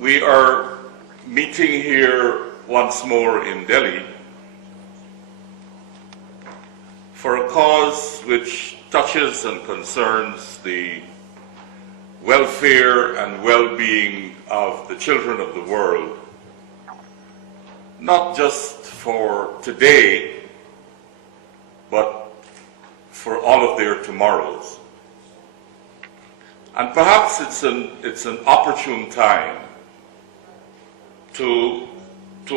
We are meeting here once more in Delhi for a cause which touches and concerns the welfare and well-being of the children of the world, not just for today, but for all of their tomorrows. And perhaps it's an opportune time to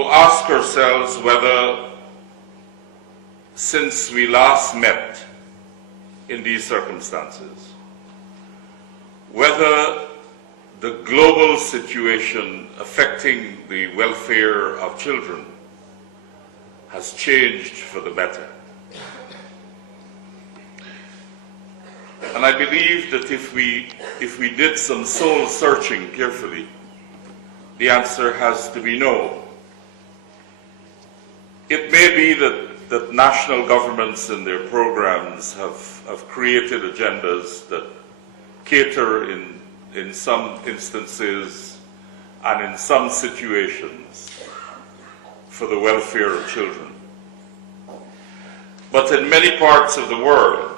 ask ourselves whether, since we last met in these circumstances, whether the global situation affecting the welfare of children has changed for the better. And I believe that if we did some soul searching carefully, the answer has to be no. It may be that national governments in their programs have created agendas that cater in some instances and in some situations for the welfare of children. But in many parts of the world,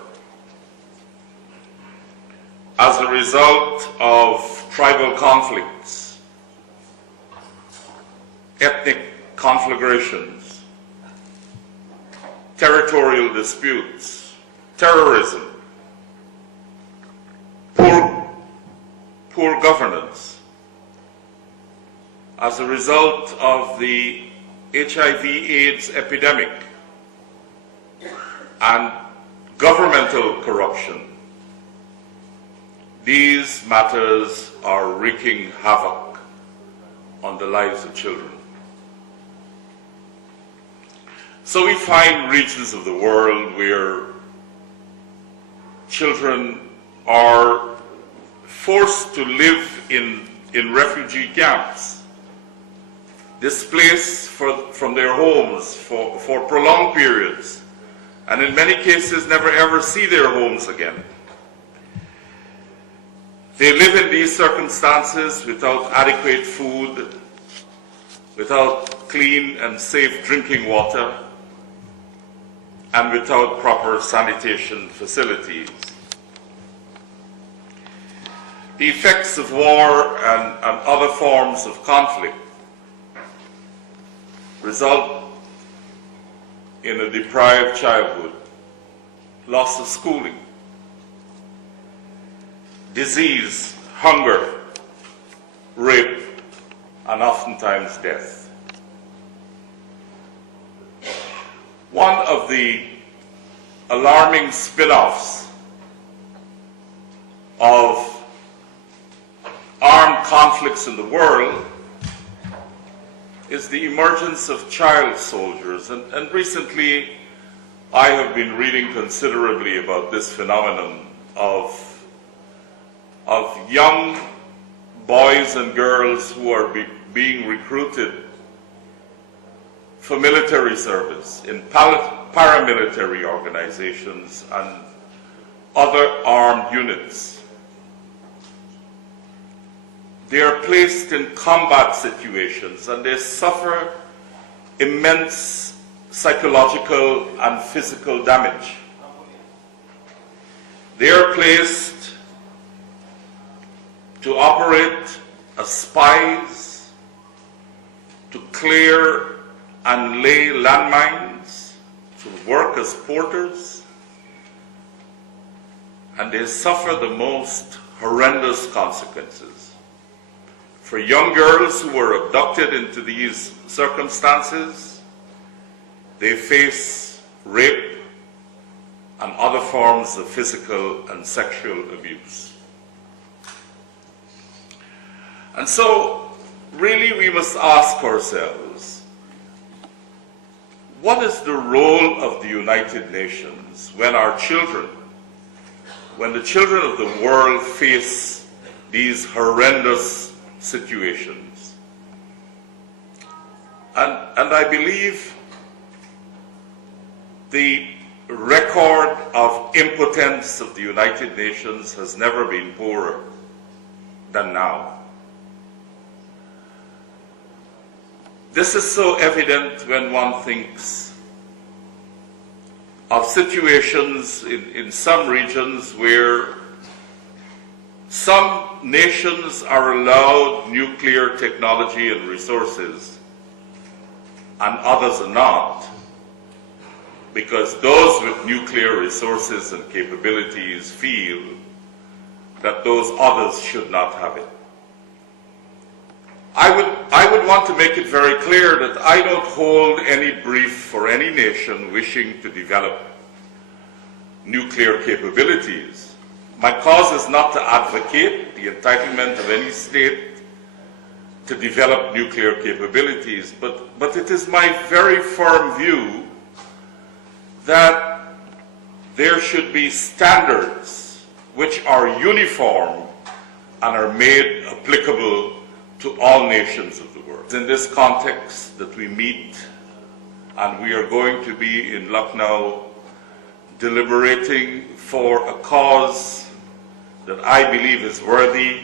as a result of tribal conflicts, ethnic conflagrations, territorial disputes, terrorism, poor governance, as a result of the HIV/AIDS epidemic and governmental corruption, these matters are wreaking havoc on the lives of children. So we find regions of the world where children are forced to live in refugee camps, displaced from their homes for prolonged periods, and in many cases never ever see their homes again. They live in these circumstances without adequate food, without clean and safe drinking water, and without proper sanitation facilities. The effects of war and other forms of conflict result in a deprived childhood, loss of schooling, disease, hunger, rape, and oftentimes death. One of the alarming spin-offs of armed conflicts in the world is the emergence of child soldiers. And recently I have been reading considerably about this phenomenon of young boys and girls who are being recruited for military service in paramilitary organizations and other armed units. They are placed in combat situations and they suffer immense psychological and physical damage. They are placed to operate as spies, to clear and lay landmines, to work as porters, and they suffer the most horrendous consequences. For young girls who were abducted into these circumstances, they face rape and other forms of physical and sexual abuse. And so, really we must ask ourselves, what is the role of the United Nations when the children of the world face these horrendous situations? And I believe the record of impotence of the United Nations has never been poorer than now. This is so evident when one thinks of situations in some regions where some nations are allowed nuclear technology and resources and others are not, because those with nuclear resources and capabilities feel that those others should not have it. I would want to make it very clear that I don't hold any brief for any nation wishing to develop nuclear capabilities. My cause is not to advocate the entitlement of any state to develop nuclear capabilities, but it is my very firm view that there should be standards which are uniform and are made applicable to all nations of the world. It's in this context that we meet, and we are going to be in Lucknow deliberating for a cause that I believe is worthy.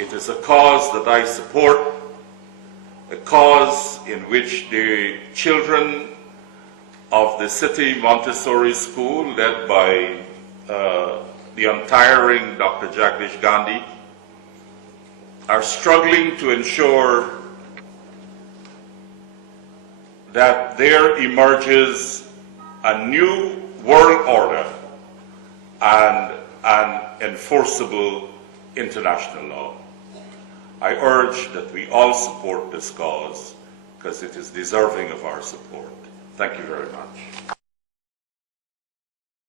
It is a cause that I support, a cause in which the children of the City Montessori School, led by the untiring Dr. Jagdish Gandhi, are struggling to ensure that there emerges a new world order and an enforceable international law. I urge that we all support this cause because it is deserving of our support. Thank you very much.